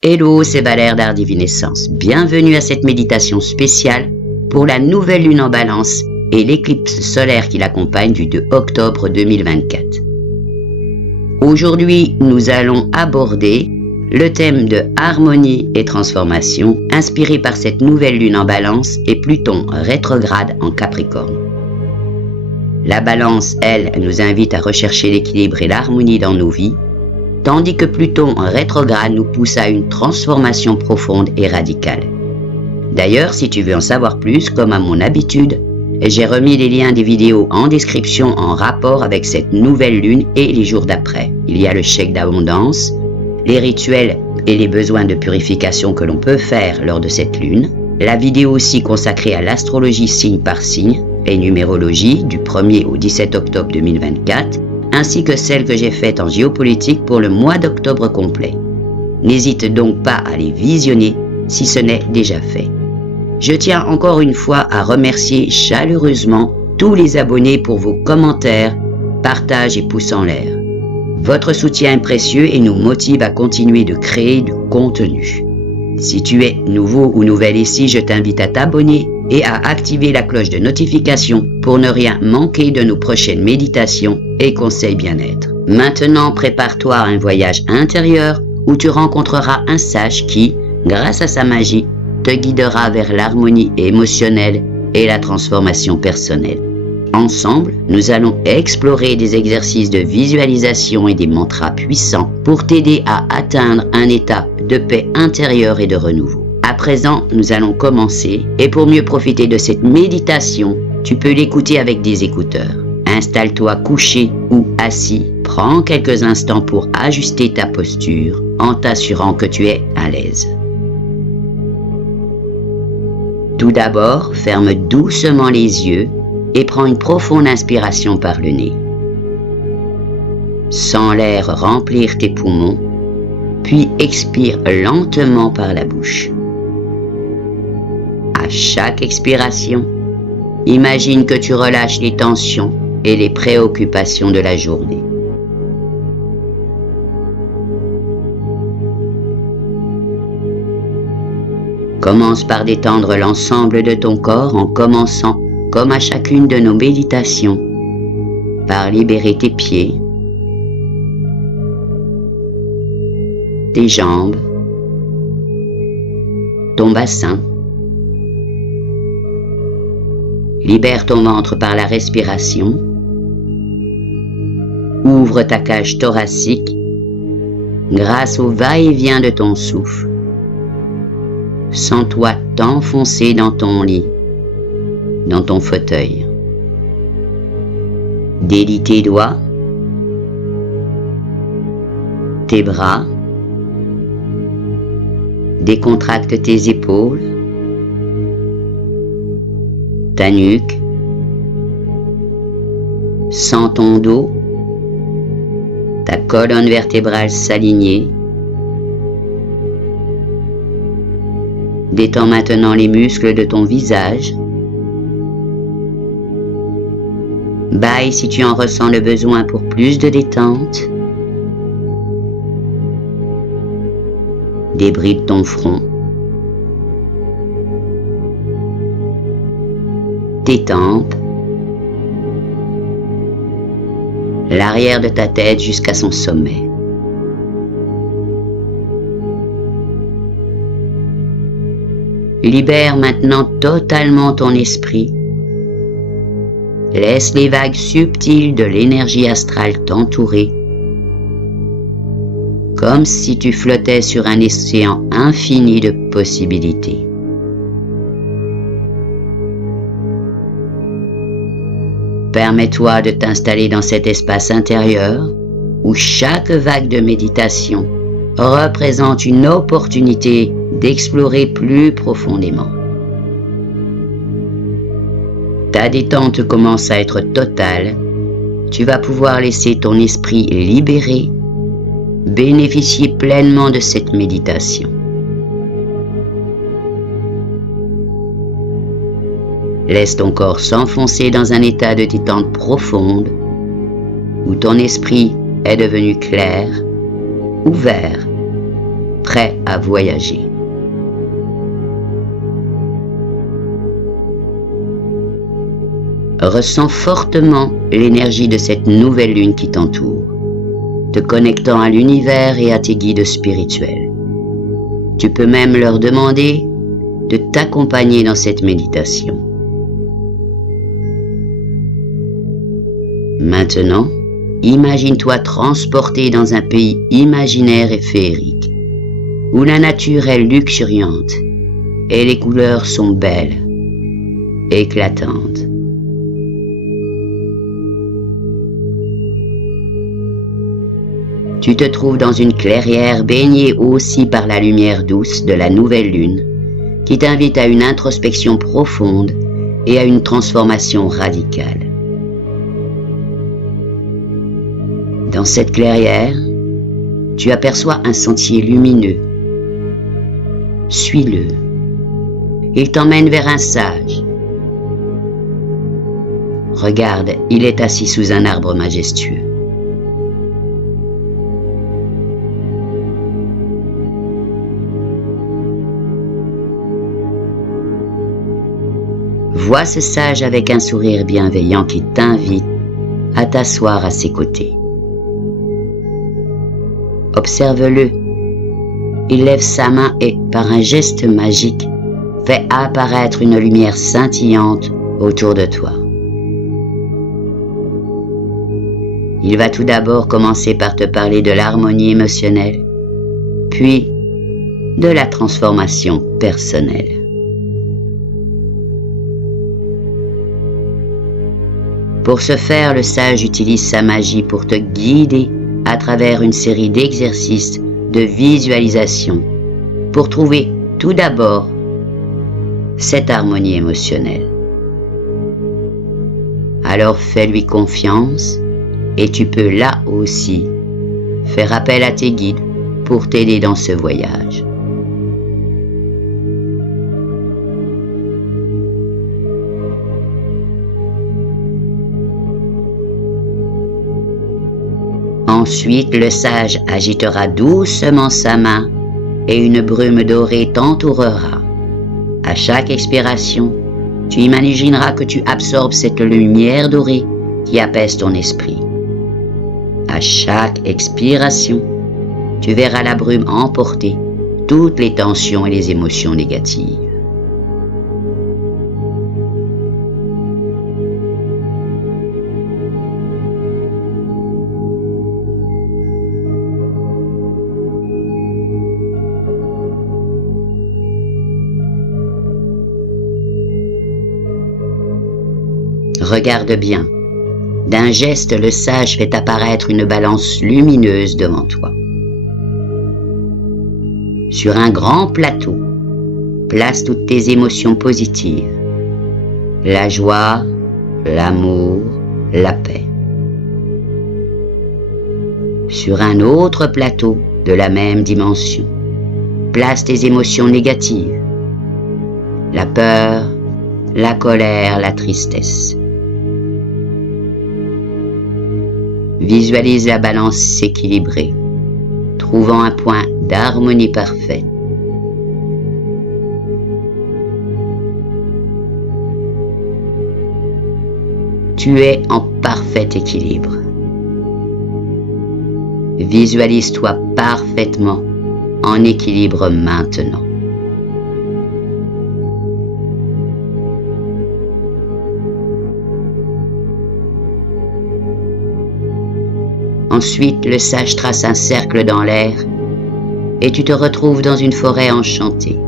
Hello, c'est Valère d'Art Divinescence. Bienvenue à cette méditation spéciale pour la nouvelle lune en balance et l'éclipse solaire qui l'accompagne du 2 octobre 2024. Aujourd'hui, nous allons aborder le thème de harmonie et transformation inspiré par cette nouvelle lune en balance et Pluton rétrograde en Capricorne. La balance, elle, nous invite à rechercher l'équilibre et l'harmonie dans nos vies, tandis que Pluton rétrograde nous pousse à une transformation profonde et radicale. D'ailleurs, si tu veux en savoir plus, comme à mon habitude, j'ai remis les liens des vidéos en description en rapport avec cette nouvelle lune et les jours d'après. Il y a le chèque d'abondance, les rituels et les besoins de purification que l'on peut faire lors de cette lune, la vidéo aussi consacrée à l'astrologie signe par signe et numérologie du 1er au 17 octobre 2024, ainsi que celle que j'ai faite en géopolitique pour le mois d'octobre complet. N'hésite donc pas à les visionner si ce n'est déjà fait. Je tiens encore une fois à remercier chaleureusement tous les abonnés pour vos commentaires, partages et pouces en l'air. Votre soutien est précieux et nous motive à continuer de créer du contenu. Si tu es nouveau ou nouvelle ici, je t'invite à t'abonner et à activer la cloche de notification pour ne rien manquer de nos prochaines méditations et conseils bien-être. Maintenant, prépare-toi à un voyage intérieur où tu rencontreras un sage qui, grâce à sa magie, te guidera vers l'harmonie émotionnelle et la transformation personnelle. Ensemble, nous allons explorer des exercices de visualisation et des mantras puissants pour t'aider à atteindre un état de paix intérieure et de renouveau. À présent, nous allons commencer et pour mieux profiter de cette méditation, tu peux l'écouter avec des écouteurs. Installe-toi couché ou assis, prends quelques instants pour ajuster ta posture en t'assurant que tu es à l'aise. Tout d'abord, ferme doucement les yeux et prends une profonde inspiration par le nez. Sens l'air remplir tes poumons, puis expire lentement par la bouche. À chaque expiration, imagine que tu relâches les tensions et les préoccupations de la journée. Commence par détendre l'ensemble de ton corps en commençant, comme à chacune de nos méditations, par libérer tes pieds, tes jambes, ton bassin. Libère ton ventre par la respiration. Ouvre ta cage thoracique grâce au va-et-vient de ton souffle. Sens-toi t'enfoncer dans ton lit, dans ton fauteuil. Délie tes doigts, tes bras, décontracte tes épaules, ta nuque, sens ton dos, ta colonne vertébrale s'aligner. Détends maintenant les muscles de ton visage. Bâille si tu en ressens le besoin pour plus de détente. Débride ton front. Tes tempes. L'arrière de ta tête jusqu'à son sommet. Libère maintenant totalement ton esprit. Laisse les vagues subtiles de l'énergie astrale t'entourer, comme si tu flottais sur un océan infini de possibilités. Permets-toi de t'installer dans cet espace intérieur où chaque vague de méditation représente une opportunité d'explorer plus profondément. Ta détente commence à être totale. Tu vas pouvoir laisser ton esprit libéré, bénéficier pleinement de cette méditation. Laisse ton corps s'enfoncer dans un état de détente profonde, où ton esprit est devenu clair, ouvert, prêt à voyager. Ressens fortement l'énergie de cette nouvelle lune qui t'entoure, te connectant à l'univers et à tes guides spirituels. Tu peux même leur demander de t'accompagner dans cette méditation. Maintenant, imagine-toi transporté dans un pays imaginaire et féerique, où la nature est luxuriante et les couleurs sont belles, éclatantes. Tu te trouves dans une clairière baignée aussi par la lumière douce de la nouvelle lune, qui t'invite à une introspection profonde et à une transformation radicale. Dans cette clairière, tu aperçois un sentier lumineux. Suis-le. Il t'emmène vers un sage. Regarde, il est assis sous un arbre majestueux. Vois ce sage avec un sourire bienveillant qui t'invite à t'asseoir à ses côtés. Observe-le. Il lève sa main et, par un geste magique, fait apparaître une lumière scintillante autour de toi. Il va tout d'abord commencer par te parler de l'harmonie émotionnelle, puis de la transformation personnelle. Pour ce faire, le sage utilise sa magie pour te guider à travers une série d'exercices de visualisation pour trouver tout d'abord cette harmonie émotionnelle. Alors fais-lui confiance et tu peux là aussi faire appel à tes guides pour t'aider dans ce voyage. Ensuite, le sage agitera doucement sa main et une brume dorée t'entourera. À chaque expiration, tu imagineras que tu absorbes cette lumière dorée qui apaise ton esprit. À chaque expiration, tu verras la brume emporter toutes les tensions et les émotions négatives. Regarde bien. D'un geste, le sage fait apparaître une balance lumineuse devant toi. Sur un grand plateau, place toutes tes émotions positives. La joie, l'amour, la paix. Sur un autre plateau de la même dimension, place tes émotions négatives. La peur, la colère, la tristesse. Visualise la balance s'équilibrer, trouvant un point d'harmonie parfaite. Tu es en parfait équilibre. Visualise-toi parfaitement en équilibre maintenant. Ensuite, le sage trace un cercle dans l'air et tu te retrouves dans une forêt enchantée.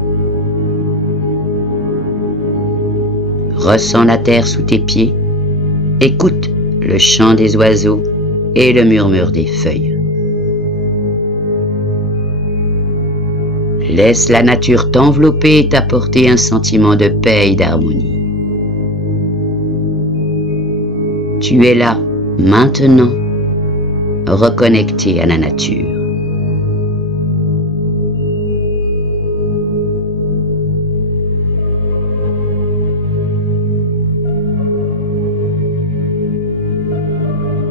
Ressens la terre sous tes pieds, écoute le chant des oiseaux et le murmure des feuilles. Laisse la nature t'envelopper et t'apporter un sentiment de paix et d'harmonie. Tu es là, maintenant, reconnecté à la nature.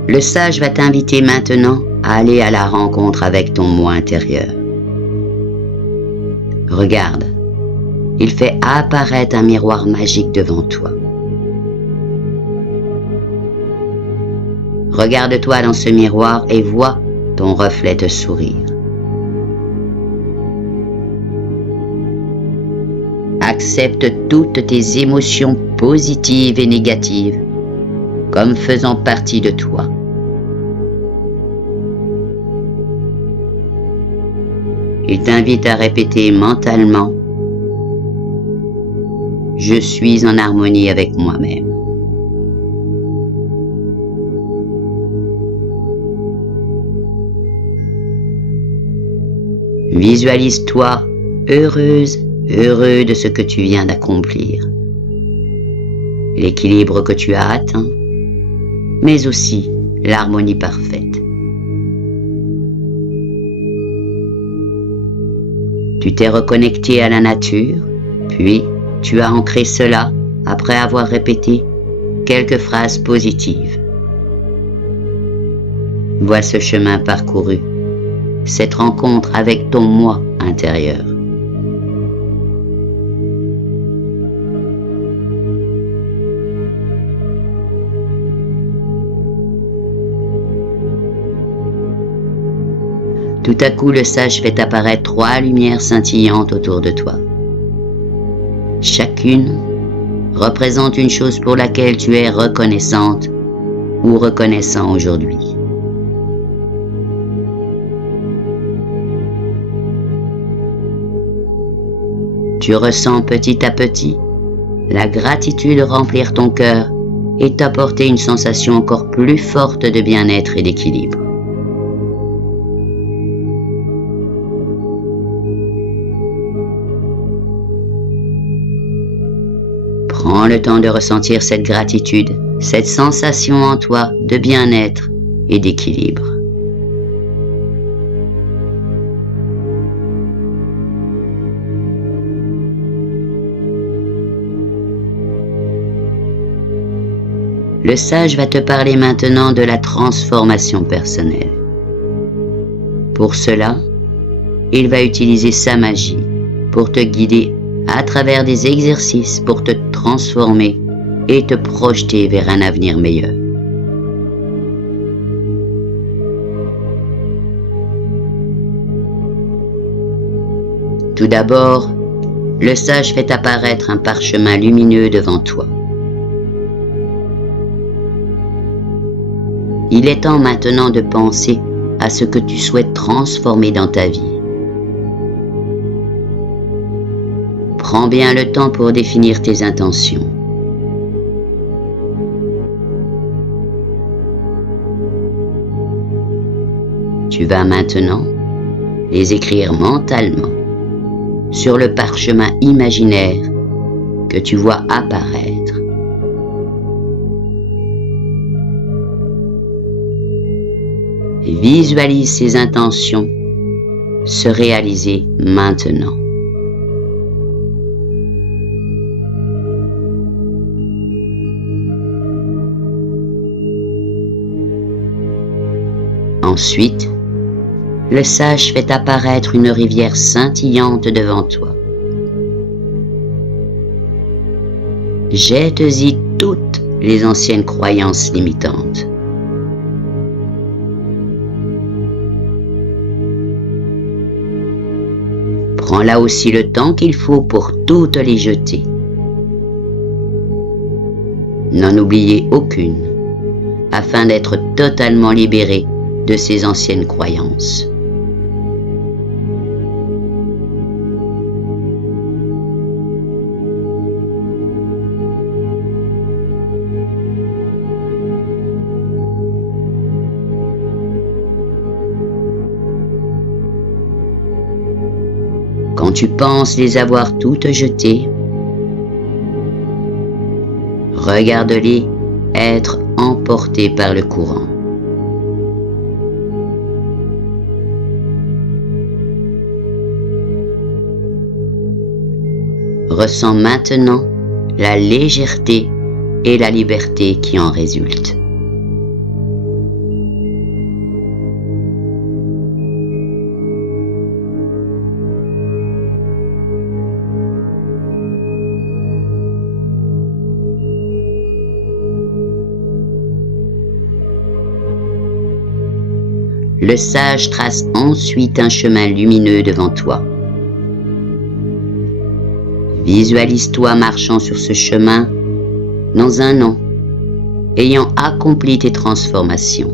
Le sage va t'inviter maintenant à aller à la rencontre avec ton moi intérieur. Regarde, il fait apparaître un miroir magique devant toi. Regarde-toi dans ce miroir et vois ton reflet te sourire. Accepte toutes tes émotions positives et négatives comme faisant partie de toi. Il t'invite à répéter mentalement « Je suis en harmonie avec moi-même ». Visualise-toi heureuse, heureux de ce que tu viens d'accomplir, l'équilibre que tu as atteint, mais aussi l'harmonie parfaite. Tu t'es reconnecté à la nature, puis tu as ancré cela après avoir répété quelques phrases positives. Vois ce chemin parcouru, cette rencontre avec ton moi intérieur. Tout à coup, le sage fait apparaître 3 lumières scintillantes autour de toi. Chacune représente une chose pour laquelle tu es reconnaissante ou reconnaissant aujourd'hui. Tu ressens petit à petit la gratitude remplir ton cœur et t'apporter une sensation encore plus forte de bien-être et d'équilibre. Prends le temps de ressentir cette gratitude, cette sensation en toi de bien-être et d'équilibre. Le sage va te parler maintenant de la transformation personnelle. Pour cela, il va utiliser sa magie pour te guider à travers des exercices pour te transformer et te projeter vers un avenir meilleur. Tout d'abord, le sage fait apparaître un parchemin lumineux devant toi. Il est temps maintenant de penser à ce que tu souhaites transformer dans ta vie. Prends bien le temps pour définir tes intentions. Tu vas maintenant les écrire mentalement sur le parchemin imaginaire que tu vois apparaître. Et visualise ces intentions se réaliser maintenant. Ensuite, le sage fait apparaître une rivière scintillante devant toi. Jette-y toutes les anciennes croyances limitantes. Prends là aussi le temps qu'il faut pour toutes les jeter. N'en oubliez aucune, afin d'être totalement libéré de ces anciennes croyances. Quand tu penses les avoir toutes jetées, regarde-les être emportés par le courant. Ressens maintenant la légèreté et la liberté qui en résultent. Le sage trace ensuite un chemin lumineux devant toi. Visualise-toi marchant sur ce chemin dans un an, ayant accompli tes transformations.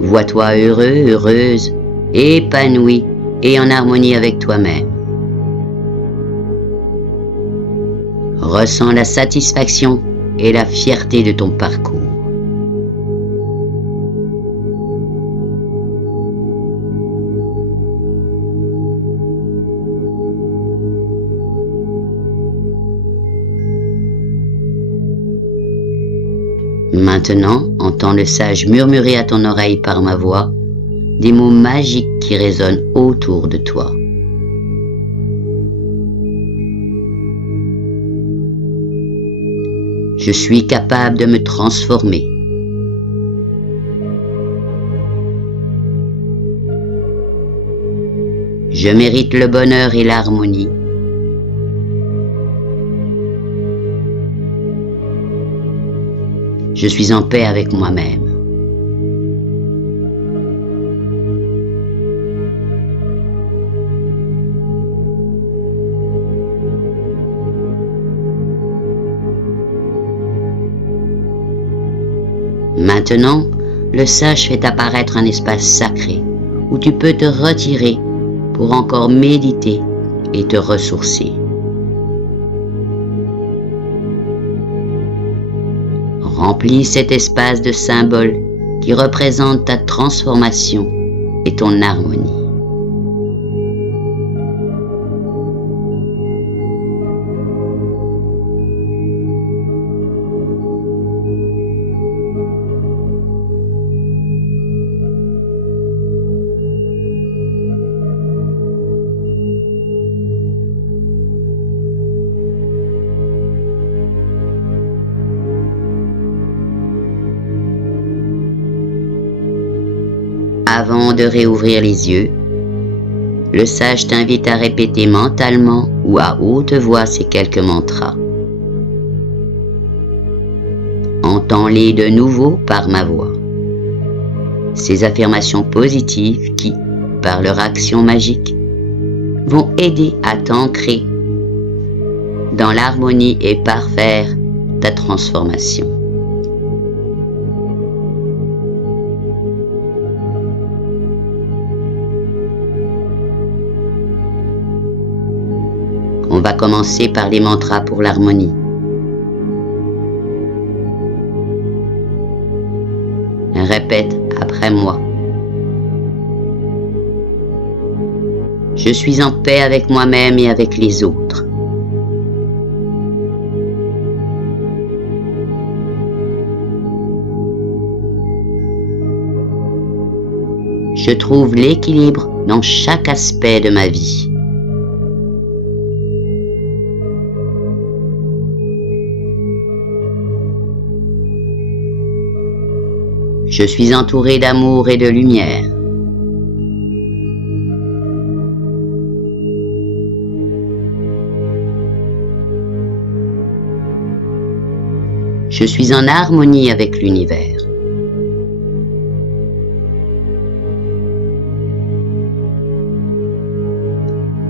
Vois-toi heureux, heureuse, épanoui et en harmonie avec toi-même. Ressens la satisfaction et la fierté de ton parcours. Maintenant, entends le sage murmurer à ton oreille par ma voix des mots magiques qui résonnent autour de toi. Je suis capable de me transformer. Je mérite le bonheur et l'harmonie. Je suis en paix avec moi-même. Maintenant, le sage fait apparaître un espace sacré où tu peux te retirer pour encore méditer et te ressourcer. Remplis cet espace de symboles qui représentent ta transformation et ton harmonie. Avant de réouvrir les yeux, le sage t'invite à répéter mentalement ou à haute voix ces quelques mantras. Entends-les de nouveau par ma voix. Ces affirmations positives qui, par leur action magique, vont aider à t'ancrer dans l'harmonie et parfaire ta transformation. On va commencer par les mantras pour l'harmonie. Répète après moi. Je suis en paix avec moi-même et avec les autres. Je trouve l'équilibre dans chaque aspect de ma vie. Je suis entouré d'amour et de lumière. Je suis en harmonie avec l'univers.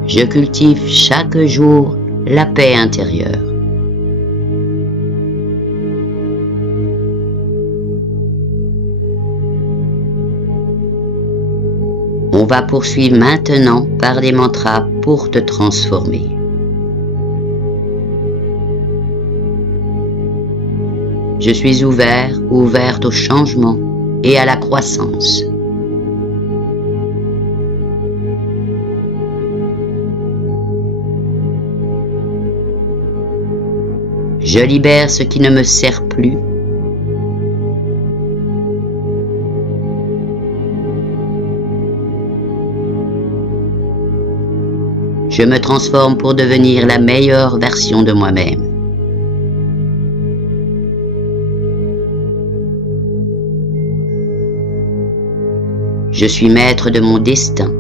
Je cultive chaque jour la paix intérieure. On va poursuivre maintenant par des mantras pour te transformer. Je suis ouvert ou ouverte au changement et à la croissance. Je libère ce qui ne me sert plus. Je me transforme pour devenir la meilleure version de moi-même. Je suis maître de mon destin.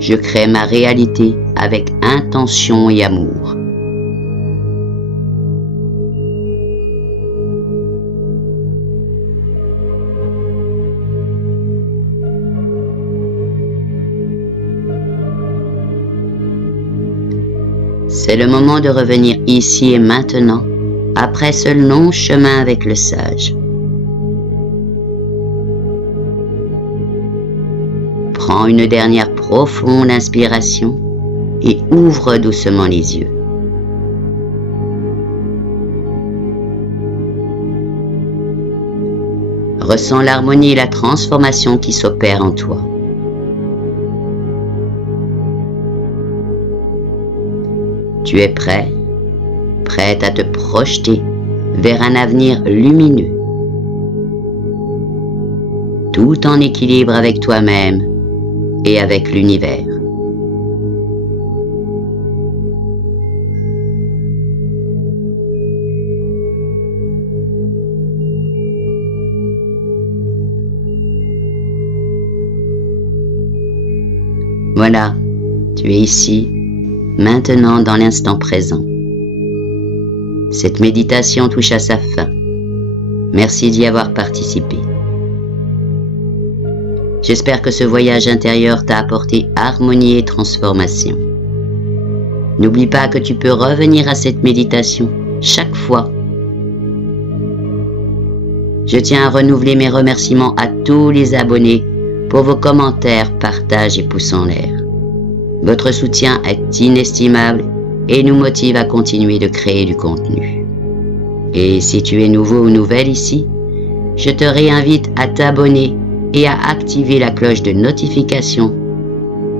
Je crée ma réalité avec intention et amour. C'est le moment de revenir ici et maintenant, après ce long chemin avec le sage. Prends une dernière profonde inspiration et ouvre doucement les yeux. Ressens l'harmonie et la transformation qui s'opèrent en toi. Tu es prêt, prête à te projeter vers un avenir lumineux, tout en équilibre avec toi-même et avec l'univers. Voilà, tu es ici, maintenant dans l'instant présent. Cette méditation touche à sa fin. Merci d'y avoir participé. J'espère que ce voyage intérieur t'a apporté harmonie et transformation. N'oublie pas que tu peux revenir à cette méditation chaque fois. Je tiens à renouveler mes remerciements à tous les abonnés pour vos commentaires, partages et pouces en l'air. Votre soutien est inestimable et nous motive à continuer de créer du contenu. Et si tu es nouveau ou nouvelle ici, je te réinvite à t'abonner et à activer la cloche de notification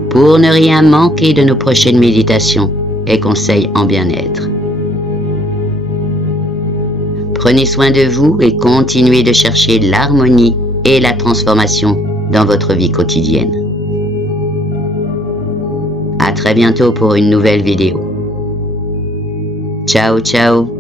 pour ne rien manquer de nos prochaines méditations et conseils en bien-être. Prenez soin de vous et continuez de chercher l'harmonie et la transformation dans votre vie quotidienne. À très bientôt pour une nouvelle vidéo. Ciao, ciao!